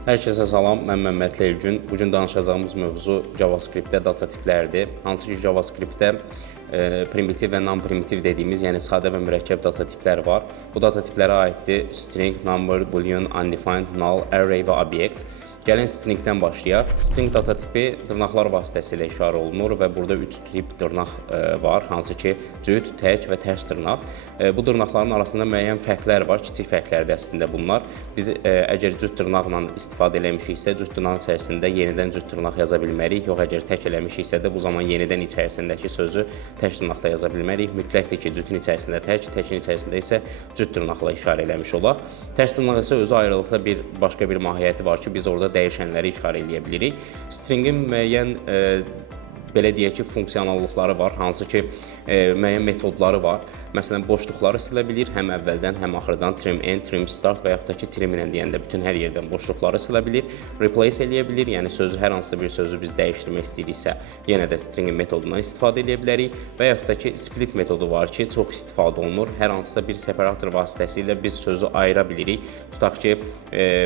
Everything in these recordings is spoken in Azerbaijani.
Hər kəsə salam, mən Məmməd Leygün. Bugün danışacağımız mövzu JavaScript-də data tipləridir. Hansı ki, JavaScript-də primitiv və non-primitiv dediyimiz, yəni sadə və mürəkkəb data tipləri var. Bu data tiplərə aiddir string, number, boolean, undefined, null, array və obyekt. Gəlin stringdən başlayaq. String data tipi dırnaqlar vasitəsilə işarə olunur və burada 3 tip dırnaq var, hansı ki, cüt, tək və tərs dırnaq. Bu dırnaqların arasında müəyyən fərqlər var, kiçik fərqlərdir əslində bunlar. Biz əgər cüt dırnaqla istifadə eləmişiksə, cüt dırnaq içərisində yenidən cüt dırnaq yaza bilmərik. Yox, əgər tək eləmişiksə də bu zaman yenidən içərisindəki sözü tək dırnaqda yaza bilmərik. Mütləqdir ki, cütün içərisində tək, təkin içərisində isə cüt dırnaqla işarə eləmiş olaq. Tərs dırnaq isə özü ayrılıqda başqa bir mahiyyəti var ki, biz orada dəyişənləri işarə edə bilirik. Stringin müəyyən belə deyək ki, funksiyonallıqları var, hansı ki, müəyyən metodları var. Məsələn, boşluqları silə bilir, həm əvvəldən, həm axırdan trim end, trim start və yaxud da ki, trim ilə deyəndə bütün hər yerdən boşluqları silə bilir. Replace eləyə bilir, yəni hər hansı bir sözü biz dəyişdirmək istəyiriksə, yenə də stringin metodundan istifadə edə bilərik. Və yaxud da ki, split metodu var ki, çox istifadə olunur. Hər hansısa bir separator vasitəsilə biz sözü ayıra bilirik. Tutaq ki,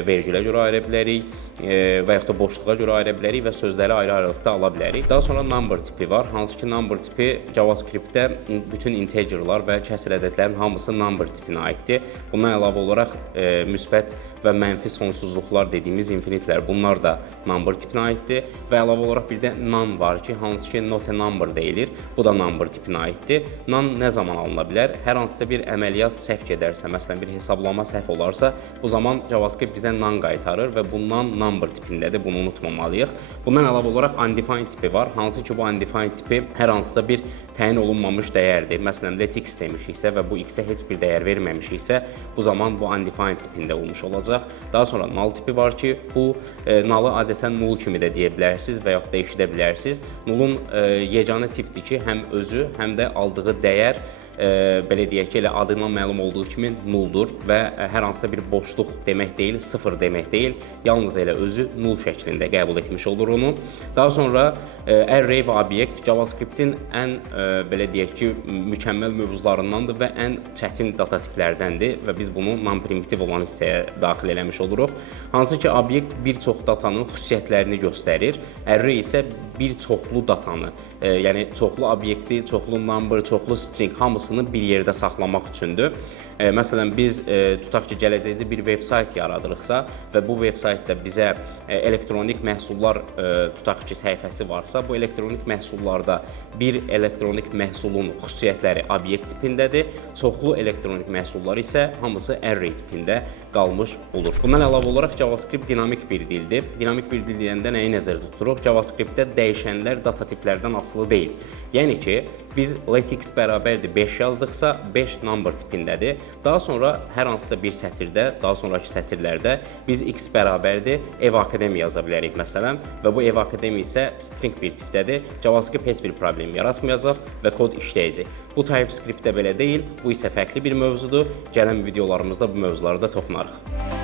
vergilə görə ayıra bilərik və yaxud da boşluğa görə ayıra bilərik və sözləri ayrı-ayrılıqda ala bilərik. Daha sonra number tipi var, hansı ki, number tipi JavaScript-də bütün integerlər və kəsr ədədlərin hamısı number tipinə aiddir. Bundan əlavə olaraq müsbət və mənfi sonsuzluqlar dediyimiz infinitlər, bunlar da number tipinə aiddir. Və əlavə olaraq bir də none var ki, hansı ki, not a number deyilir. Bu da number tipinə aiddir. None nə zaman alına bilər? Hər hansısa bir əməliyyat səhv gedərsə, məsələn, bir hesablama səhv olarsa, bu zaman JavaScript bizə none qaytarır və bundan number tipindədir, bunu unutmamalıyıq. Bundan əlavə olaraq undefined tipi var, hansı ki, bu undefined tipi hər hansısa bir təyin olunmamış dəyərdir. Məsələn, let x demişiksə və bu x-ə heç bir dəyər verməmişiksə, bu zaman bu undefined tipində olmuş olacaq. Daha sonra null tipi var ki, bu null-ı adətən null kimi də deyə bilərsiniz və yaxud da eşidə bilərsiniz. Nullun yeganə tipdir ki, həm özü, həm də aldığı dəyər belə deyək ki, elə adından məlum olduğu kimi nulldur və hər hansısa bir boşluq demək deyil, sıfır demək deyil, yalnız elə özü null şəklində qəbul etmiş olur onu. Daha sonra array və obyekt JavaScript-in ən belə deyək ki, mükəmməl mövzularındandır və ən çətin data tiplərdəndir və biz bunu non-primitiv olan hissəyə daxil eləmiş oluruq. Hansı ki, obyekt bir çox datanın xüsusiyyətlərini göstərir, array isə bir çoxlu datanı, yəni çoxlu obyekti, çoxlu number, çoxlu string hamısını bir yerdə saxlamaq üçündür. Məsələn, biz tutaq ki, gələcəkdə bir veb-sayt yaradırıqsa və bu veb-saytda bizə elektronik məhsullar tutaq ki, səhifəsi varsa, bu elektronik məhsullarda bir elektronik məhsulun xüsusiyyətləri obyekt tipindədir, çoxlu elektronik məhsullar isə hamısı array tipində qalmış olur. Bundan əlavə olaraq JavaScript dinamik bir dildir. Dinamik bir dil deyəndə nəyi nəzərdə tuturuq? JavaScript-də dəyişənlər data tiplərdən asılı deyil. Yəni ki, biz let x bərabərdir 5 yazdıqsa, 5 number tipindədir. Daha sonra hər hansısa bir sətirdə, daha sonraki sətirlərdə biz x bərabərdir Ev Akademi yaza bilərik məsələn və bu Ev Akademi isə string bir tipdədir. JavaScript heç bir problem yaratmayacaq və kod işləyəcək. Bu TypeScript-də belə deyil, bu isə fərqli bir mövzudur. Gələn videolarımızda bu mövzulara da toxunarıq.